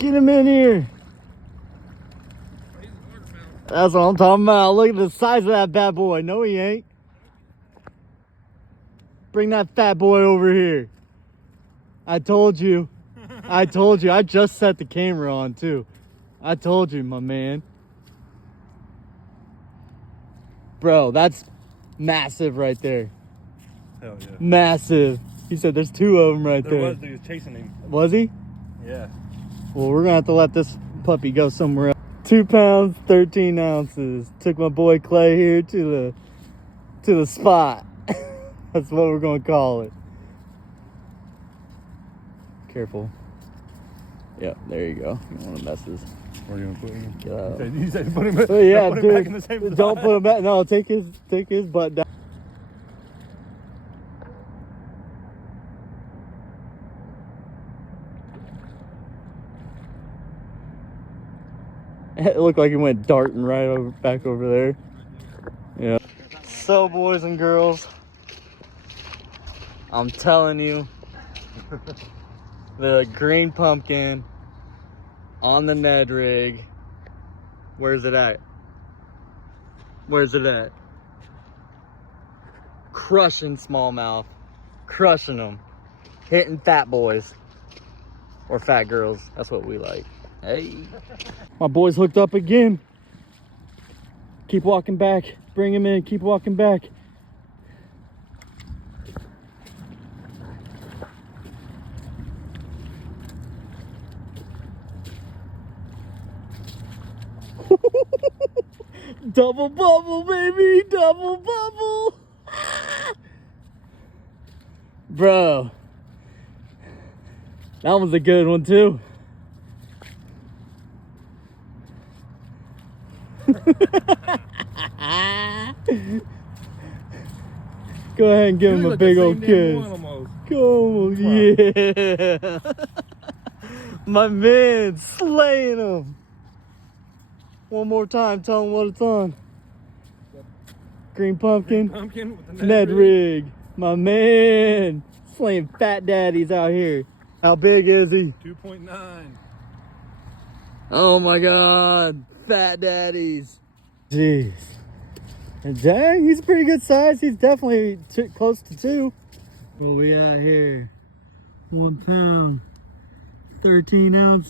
Get him in here. That's what I'm talking about. Look at the size of that bad boy. No, he ain't. Bring that fat boy over here. I told you. I told you. I just set the camera on too. I told you, my man. Bro, that's massive right there. Hell yeah. Massive. He said there's two of them right there. He was chasing him. Was he? Yeah. Well, we're gonna have to let this puppy go somewhere else. 2 pounds, 13 ounces. Took my boy Clay here to the spot. That's what we're gonna call it. Careful. Yep, there you go. You don't want to mess this. Where are you gonna put him? Get out. You said put him. Yeah, put him dude. back in the same spot. Don't put him back. No, take his butt down. It looked like he went darting right over back over there. Yeah. So, boys and girls, I'm telling you, the green pumpkin on the Ned rig. Where's it at? Where's it at? Crushing smallmouth, crushing them, hitting fat boys or fat girls. That's what we like. Hey, my boy's hooked up again. Keep walking back. Bring him in. Keep walking back. Double bubble, baby. Double bubble. Bro, that was a good one too. Go ahead and give him a big old kiss. Go, yeah. My man slaying him. One more time, tell him what it's on. Green pumpkin with the Ned rig. My man slaying fat daddies out here. How big is he? 2.9. Oh my God, fat daddies. Jeez. And dang, he's a pretty good size. He's definitely close to 2. What we at here? 1 pound, 13 ounces.